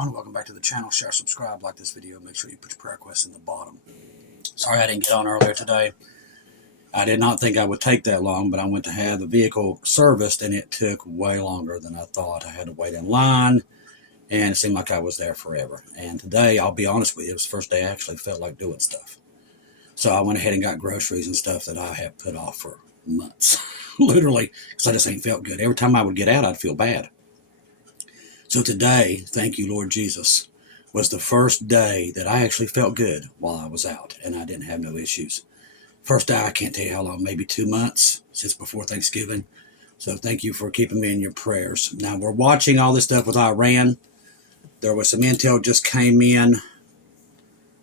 everyone, welcome back to the channel. Share, subscribe, like this video, make sure you put your prayer requests in the bottom. Sorry I didn't get on earlier today. I did not think I would take that long, but I went to have the vehicle serviced and it took way longer than I thought. I had to wait in line and it seemed like I was there forever. And today, I'll be honest with you, it was the first day I actually felt like doing stuff. So I went ahead and got groceries and stuff that I had put off for months, literally, because I just ain't felt good. Every time I would get out, I'd feel bad. So today, thank you, Lord Jesus, was the first day that I actually felt good while I was out, and I didn't have no issues. First day, I can't tell you how long, maybe 2 months since before Thanksgiving. So thank you for keeping me in your prayers. Now, we're watching all this stuff with Iran. There was some intel just came in.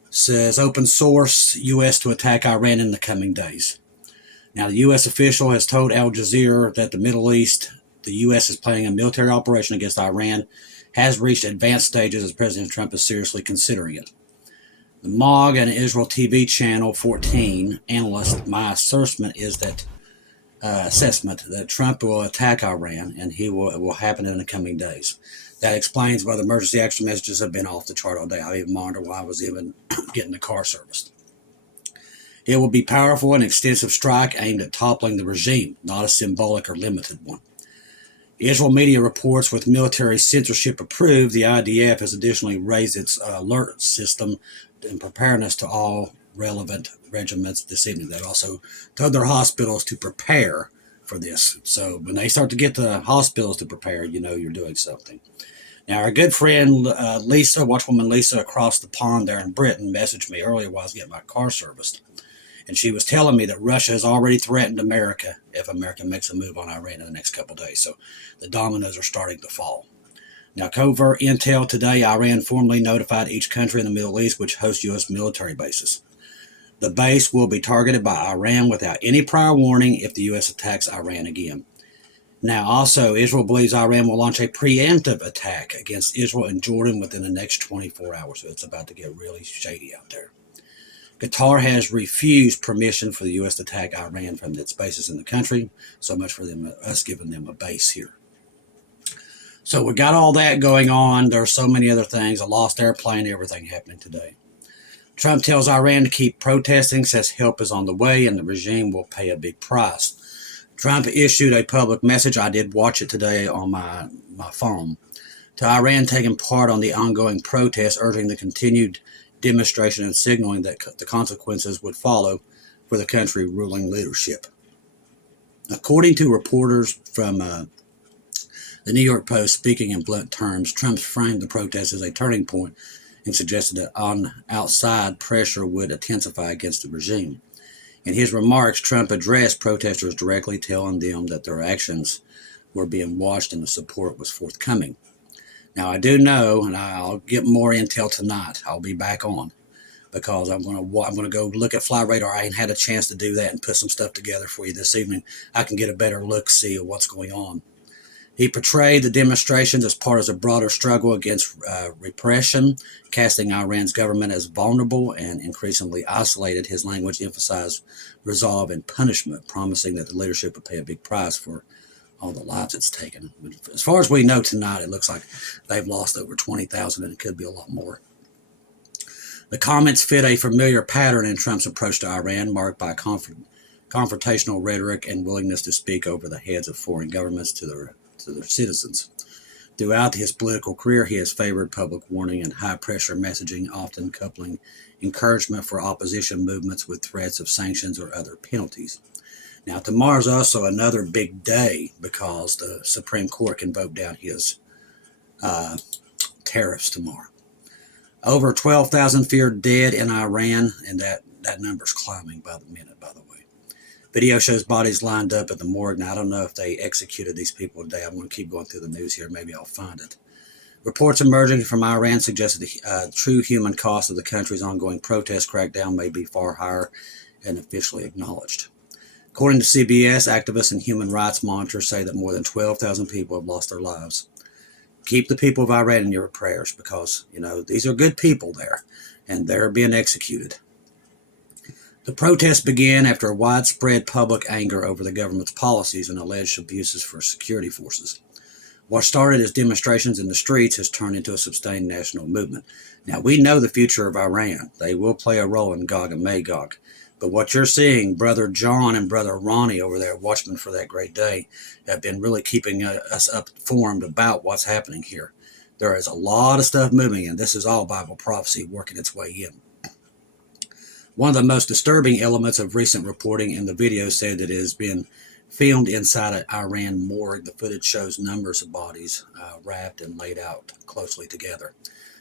Says open source, U.S. to attack Iran in the coming days. Now, the U.S. official has told Al Jazeera that the Middle East, the U.S. is planning a military operation against Iran, has reached advanced stages as President Trump is seriously considering it. The MOG and Israel TV channel 14 analyst, my assessment is that Trump will attack Iran and it will happen in the coming days. That explains why the emergency action messages have been off the chart all day. I even wondered why I was even getting the car serviced. It will be powerful and extensive strike aimed at toppling the regime, not a symbolic or limited one. Israel media reports with military censorship approved, the IDF has additionally raised its alert system in preparedness to all relevant regiments this evening. They also told their hospitals to prepare for this. So when they start to get the hospitals to prepare, you know you're doing something. Now, our good friend Lisa, Watchwoman Lisa across the pond there in Britain, messaged me earlier while I was getting my car serviced. And she was telling me that Russia has already threatened America if America makes a move on Iran in the next couple of days. So the dominoes are starting to fall. Now, covert intel today, Iran formally notified each country in the Middle East which hosts U.S. military bases. The base will be targeted by Iran without any prior warning if the U.S. attacks Iran again. Now, also, Israel believes Iran will launch a preemptive attack against Israel and Jordan within the next 24 hours. So it's about to get really shady out there. Qatar has refused permission for the U.S. to attack Iran from its bases in the country. So much for us giving them a base here. So we got all that going on. There are so many other things. A lost airplane, everything happening today. Trump tells Iran to keep protesting, says help is on the way, and the regime will pay a big price. Trump issued a public message. I did watch it today on my phone. To Iran taking part on the ongoing protests, urging the continued demonstration and signaling that the consequences would follow for the country ruling leadership. According to reporters from the New York Post, speaking in blunt terms, Trump framed the protest as a turning point and suggested that outside pressure would intensify against the regime. In his remarks, Trump addressed protesters directly, telling them that their actions were being watched and the support was forthcoming. Now, I do know, and I'll get more intel tonight. I'll be back on because I'm going to go look at Fly Radar. I ain't had a chance to do that and put some stuff together for you this evening. I can get a better look-see of what's going on. He portrayed the demonstrations as part of a broader struggle against repression, casting Iran's government as vulnerable and increasingly isolated. His language emphasized resolve and punishment, promising that the leadership would pay a big price for all the lives it's taken. But as far as we know tonight, it looks like they've lost over 20,000 and it could be a lot more. The comments fit a familiar pattern in Trump's approach to Iran, marked by confrontational rhetoric and willingness to speak over the heads of foreign governments to their citizens. Throughout his political career, he has favored public warning and high-pressure messaging, often coupling encouragement for opposition movements with threats of sanctions or other penalties. Now, tomorrow's also another big day because the Supreme Court can vote down his tariffs tomorrow. Over 12,000 feared dead in Iran, and that number's climbing by the minute, by the way. Video shows bodies lined up at the morgue. Now, I don't know if they executed these people today. I'm going to keep going through the news here. Maybe I'll find it. Reports emerging from Iran suggest that the true human cost of the country's ongoing protest crackdown may be far higher and officially acknowledged. According to CBS, activists and human rights monitors say that more than 12,000 people have lost their lives. Keep the people of Iran in your prayers because, you know, these are good people there, and they're being executed. The protests began after widespread public anger over the government's policies and alleged abuses for security forces. What started as demonstrations in the streets has turned into a sustained national movement. Now, we know the future of Iran. They will play a role in Gog and Magog. But what you're seeing, Brother John and Brother Ronnie over there, Watchmen for that great day, have been really keeping us informed about what's happening here. There is a lot of stuff moving, and this is all Bible prophecy working its way in. One of the most disturbing elements of recent reporting in the video said that it has been filmed inside an Iran morgue. The footage shows numbers of bodies wrapped and laid out closely together,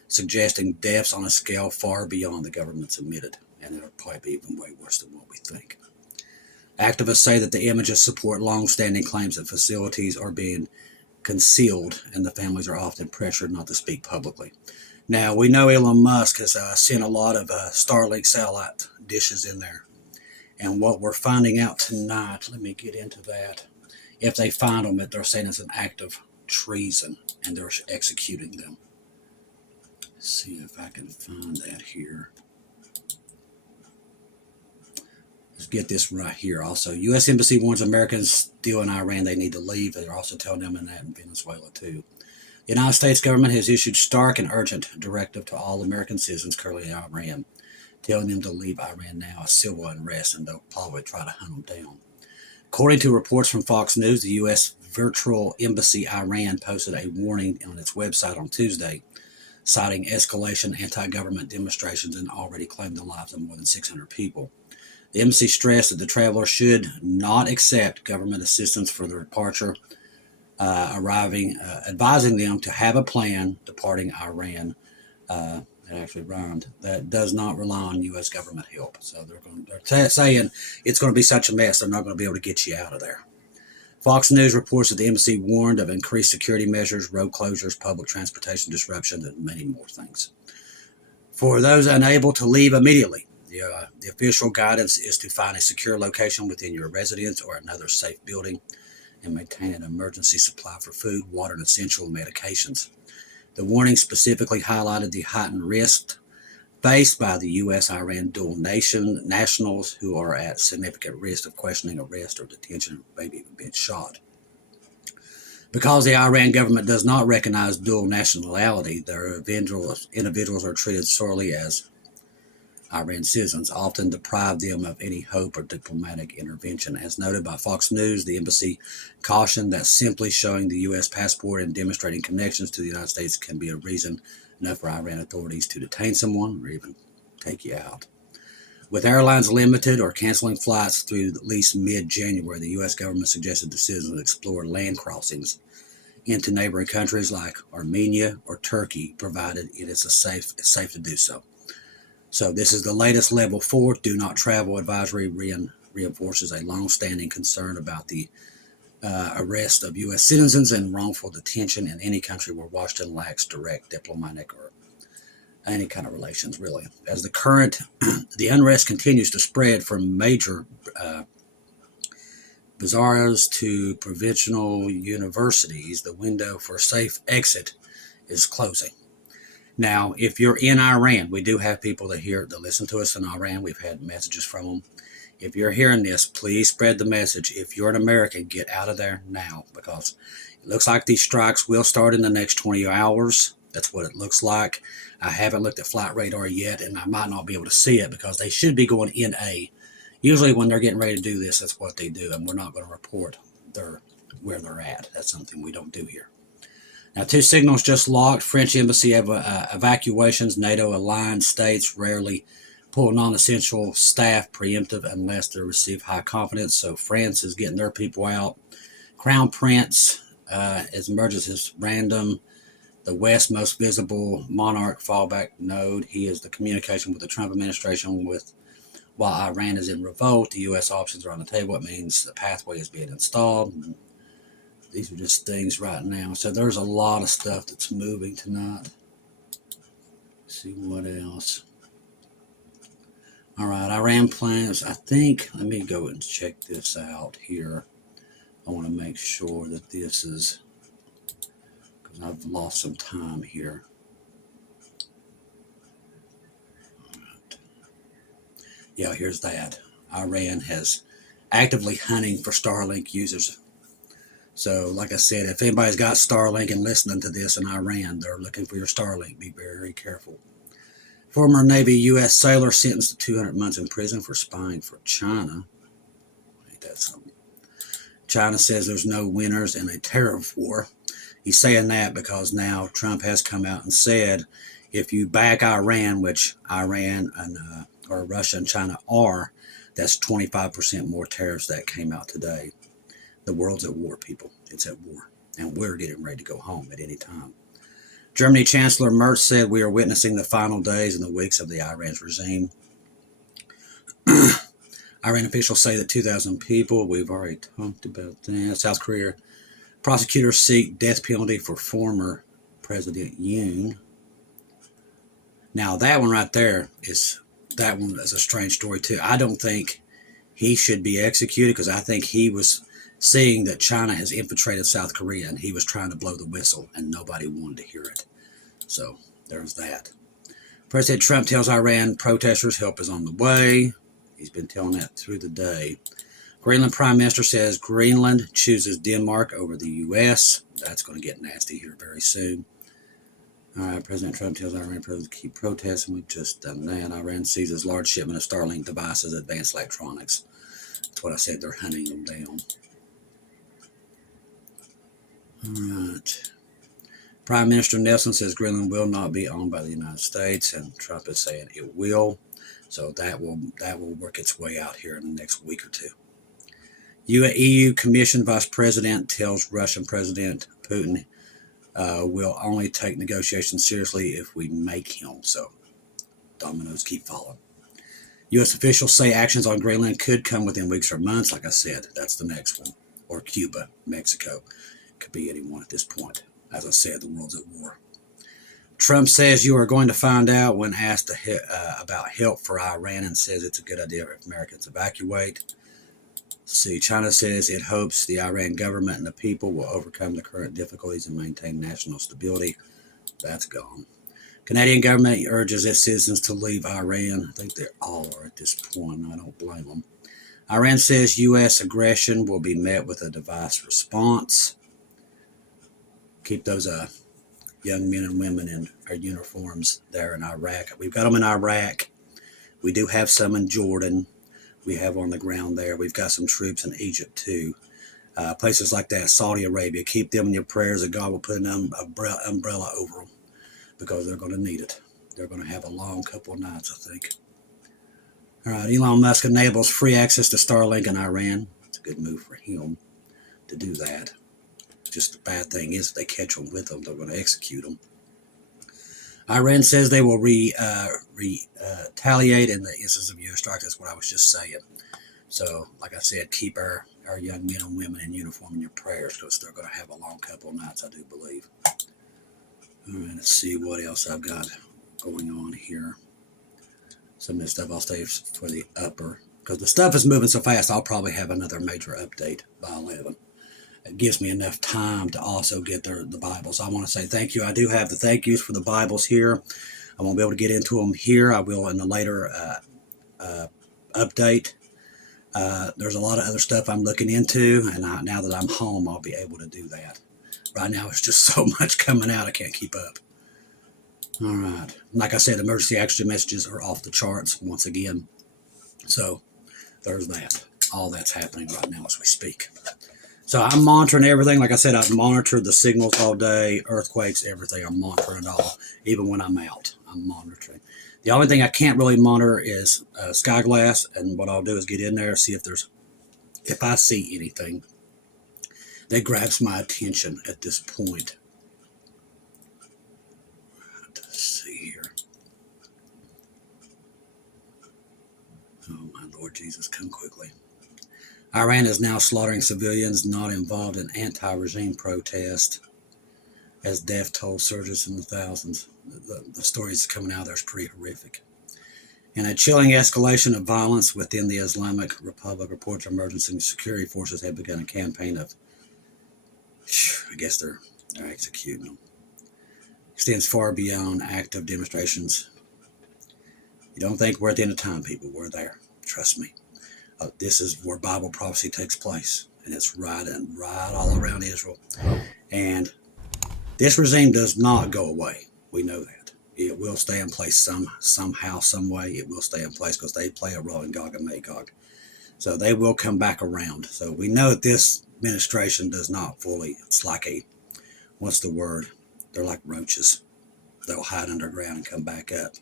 suggesting deaths on a scale far beyond the government's admitted, and it'll probably be even way worse than what we think. Activists say that the images support long-standing claims that facilities are being concealed and the families are often pressured not to speak publicly. Now, we know Elon Musk has sent a lot of Starlink satellite dishes in there. And what we're finding out tonight, let me get into that. If they find them, they're saying it's an act of treason and they're executing them. Let's see if I can find that here. Let's get this right here also. U.S. Embassy warns Americans still in Iran they need to leave. They're also telling them that in Venezuela too. The United States government has issued stark and urgent directive to all American citizens currently in Iran, telling them to leave Iran now, a civil unrest, and they'll probably try to hunt them down. According to reports from Fox News, the U.S. Virtual Embassy Iran posted a warning on its website on Tuesday, citing escalation anti-government demonstrations and already claimed the lives of more than 600 people. The embassy stressed that the traveler should not accept government assistance for their departure, advising them to have a plan departing Iran. It actually rhymed. That does not rely on U.S. government help. So they're saying it's going to be such a mess, they're not going to be able to get you out of there. Fox News reports that the embassy warned of increased security measures, road closures, public transportation disruptions, and many more things. For those unable to leave immediately, the official guidance is to find a secure location within your residence or another safe building and maintain an emergency supply for food, water, and essential medications. The warning specifically highlighted the heightened risk faced by the U.S.-Iran dual nationals who are at significant risk of questioning, arrest, or detention, or maybe even being shot. Because the Iran government does not recognize dual nationality, their individuals are treated solely as Iran citizens, often deprive them of any hope or diplomatic intervention. As noted by Fox News, the embassy cautioned that simply showing the U.S. passport and demonstrating connections to the United States can be a reason enough for Iran authorities to detain someone or even take you out. With airlines limited or canceling flights through at least mid-January, the U.S. government suggested the citizens explore land crossings into neighboring countries like Armenia or Turkey, provided it is safe to do so. So this is the latest level 4 do not travel advisory, reinforces a long-standing concern about the arrest of U.S. citizens and wrongful detention in any country where Washington lacks direct diplomatic or any kind of relations, really. As the unrest continues to spread from major bazaars to provincial universities, the window for safe exit is closing. Now, if you're in Iran, we do have people that listen to us in Iran. We've had messages from them. If you're hearing this, please spread the message. If you're an American, get out of there now, because it looks like these strikes will start in the next 20 hours. That's what it looks like. I haven't looked at flight radar yet, and I might not be able to see it because they should be going NA. Usually when they're getting ready to do this, that's what they do, and we're not going to report where they're at. That's something we don't do here. Now, 2 signals just locked. French embassy evacuations. NATO-aligned states rarely pull non-essential staff preemptive unless they receive high confidence. So France is getting their people out. Crown Prince emerges as random. The West's most visible monarch fallback node. He is the communication with the Trump administration while Iran is in revolt. The U.S. options are on the table. It means the pathway is being installed. These are just things right now. So there's a lot of stuff that's moving tonight. Let's see what else. All right, Iran plans. Let me go and check this out here. I want to make sure that this is, because I've lost some time here. All right. Yeah, here's that. Iran has actively hunting for Starlink users. So, like I said, if anybody's got Starlink and listening to this in Iran, they're looking for your Starlink. Be very careful. Former Navy U.S. sailor sentenced to 200 months in prison for spying for China. Ain't that something? China says there's no winners in a tariff war. He's saying that because now Trump has come out and said, if you back Iran, which Iran and or Russia and China are, that's 25% more tariffs. That came out today. The world's at war, people. It's at war. And we're getting ready to go home at any time. Germany Chancellor Merz said we are witnessing the final days and the weeks of the Iran's regime. Iran officials say that 2,000 people, we've already talked about that. South Korea prosecutors seek death penalty for former President Yoon. Now that one right there is a strange story too. I don't think he should be executed because I think he was seeing that China has infiltrated South Korea and he was trying to blow the whistle and nobody wanted to hear it. So there's that. President Trump tells Iran protesters help is on the way. He's been telling that through the day. Greenland Prime Minister says Greenland chooses Denmark over the U.S. That's going to get nasty here very soon. All right, President Trump tells Iran to keep protesting. We've just done that. Iran seizes large shipment of Starlink devices, advanced electronics. That's what I said. They're hunting them down. All right. Prime Minister Nelson says Greenland will not be owned by the United States, and Trump is saying it will. So that will work its way out here in the next week or two. EU Commission Vice President tells Russian President Putin will only take negotiations seriously if we make him. So dominoes keep falling. U.S. officials say actions on Greenland could come within weeks or months. Like I said, that's the next one. Or Cuba, Mexico. Could be anyone at this point. As I said, the world's at war. Trump says you are going to find out when asked about help for Iran and says it's a good idea if Americans evacuate. See, China says it hopes the Iran government and the people will overcome the current difficulties and maintain national stability. That's gone. Canadian government urges its citizens to leave Iran. I think they all are at this point, and I don't blame them. Iran says U.S. aggression will be met with a device response. Keep those young men and women in our uniforms there in Iraq. We've got them in Iraq. We do have some in Jordan. We have on the ground there. We've got some troops in Egypt too. Places like that, Saudi Arabia. Keep them in your prayers that God will put an umbrella over them because they're going to need it. They're going to have a long couple of nights, I think. All right, Elon Musk enables free access to Starlink in Iran. It's a good move for him to do that. Just the bad thing is if they catch them with them, they're going to execute them. Iran says they will retaliate in the instance of U.S. strikes. That's what I was just saying. So, like I said, keep our young men and women in uniform in your prayers because they're going to have a long couple of nights, I do believe. All right, let's see what else I've got going on here. Some of this stuff I'll save for the upper. Because the stuff is moving so fast, I'll probably have another major update by 11. It gives me enough time to also get the Bibles. I want to say thank you. I do have the thank yous for the Bibles here. I won't be able to get into them here. I will in a later update. There's a lot of other stuff I'm looking into, and now that I'm home, I'll be able to do that. Right now, it's just so much coming out, I can't keep up. All right. Like I said, emergency action messages are off the charts once again. So there's that. All that's happening right now as we speak. So I'm monitoring everything. Like I said, I've monitored the signals all day, earthquakes, everything. I'm monitoring it all. Even when I'm out, I'm monitoring. The only thing I can't really monitor is sky glass. And what I'll do is get in there and see if I see anything that grabs my attention at this point. Let's see here. Oh, my Lord Jesus, come quickly. Iran is now slaughtering civilians not involved in anti-regime protest as death toll surges in the thousands. The stories coming out there is pretty horrific. In a chilling escalation of violence within the Islamic Republic, reports emergency security forces have begun a campaign of, I guess they're executing them. Extends far beyond active demonstrations. You don't think we're at the end of time, people. We're there. Trust me. This is where Bible prophecy takes place. and it's right all around Israel. And this regime does not go away. We know that. It will stay in place somehow, some way. It will stay in place because they play a role in Gog and Magog. So they will come back around. So we know that this administration does not fully, it's like a, what's the word? They're like roaches. They'll hide underground and come back up.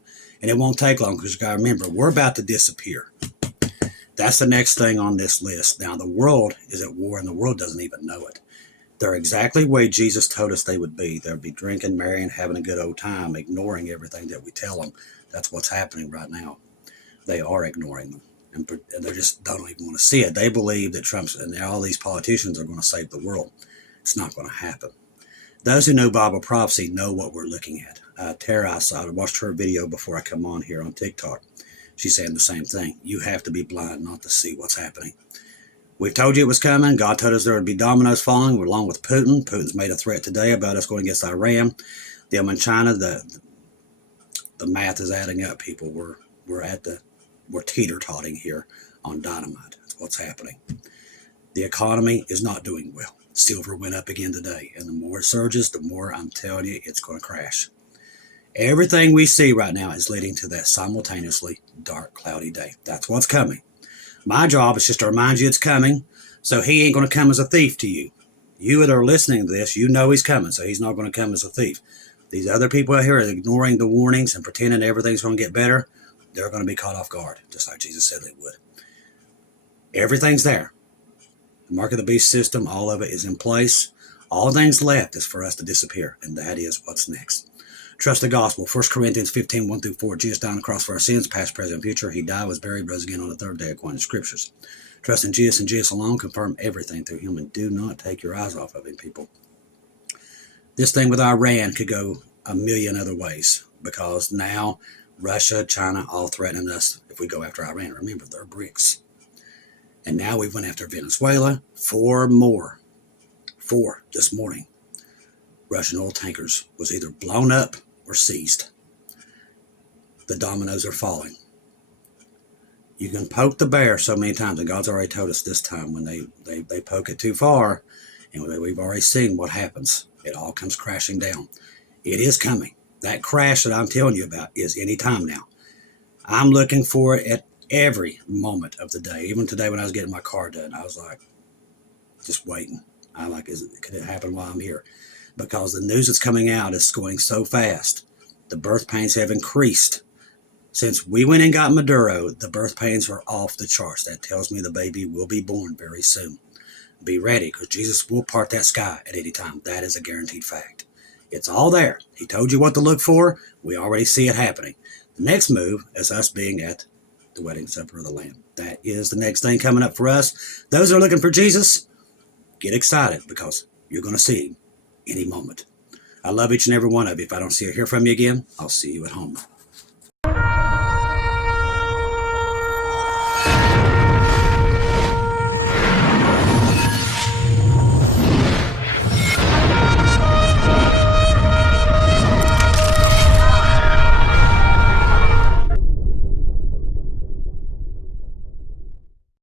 And it won't take long because you got to remember, we're about to disappear. That's the next thing on this list. Now, the world is at war and the world doesn't even know it. They're exactly the way Jesus told us they would be. They'll be drinking, marrying, having a good old time, ignoring everything that we tell them. That's what's happening right now. They are ignoring them. And they just don't even want to see it. They believe that Trump's and all these politicians are going to save the world. It's not going to happen. Those who know Bible prophecy know what we're looking at. Tara, I watched her video before I come on here on TikTok. She's saying the same thing. You have to be blind not to see what's happening. We've told you it was coming. God told us there would be dominoes falling along with Putin. Putin's made a threat today about us going against Iran. Them in China, the math is adding up, people. We're teeter-totting here on dynamite. That's what's happening. The economy is not doing well. Silver went up again today. And the more it surges, the more I'm telling you it's going to crash. Everything we see right now is leading to that simultaneously dark, cloudy day. That's what's coming. My job is just to remind you it's coming, so he ain't going to come as a thief to you. You that are listening to this, you know he's coming, so he's not going to come as a thief. These other people out here are ignoring the warnings and pretending everything's going to get better. They're going to be caught off guard, just like Jesus said they would. Everything's there. The mark of the beast system, all of it is in place. All things left is for us to disappear, and that is what's next. Trust the gospel. 1 Corinthians 15, 1-4. Jesus died on the cross for our sins, past, present, future. He died, was buried, rose again on the third day, according to scriptures. Trust in Jesus and Jesus alone. Confirm everything through him, and do not take your eyes off of him, people. This thing with Iran could go a million other ways, because now Russia, China, all threatening us if we go after Iran. Remember, they're BRICS. And now we went after Venezuela. 4 more. 4 this morning. Russian oil tankers was either blown up or seized. The dominoes are falling. You can poke the bear so many times, and God's already told us this time when they poke it too far, and we've already seen what happens. It all comes crashing down. It is coming. That crash that I'm telling you about is any time now. I'm looking for it at every moment of the day. Even today when I was getting my car done, I was like, just waiting. I'm like, could it happen while I'm here? Because the news that's coming out is going so fast. The birth pains have increased. Since we went and got Maduro, the birth pains are off the charts. That tells me the baby will be born very soon. Be ready, because Jesus will part that sky at any time. That is a guaranteed fact. It's all there. He told you what to look for. We already see it happening. The next move is us being at the wedding supper of the Lamb. That is the next thing coming up for us. Those that are looking for Jesus, get excited, because you're going to see him any moment. I love each and every one of you. If I don't see or hear from you again, I'll see you at home.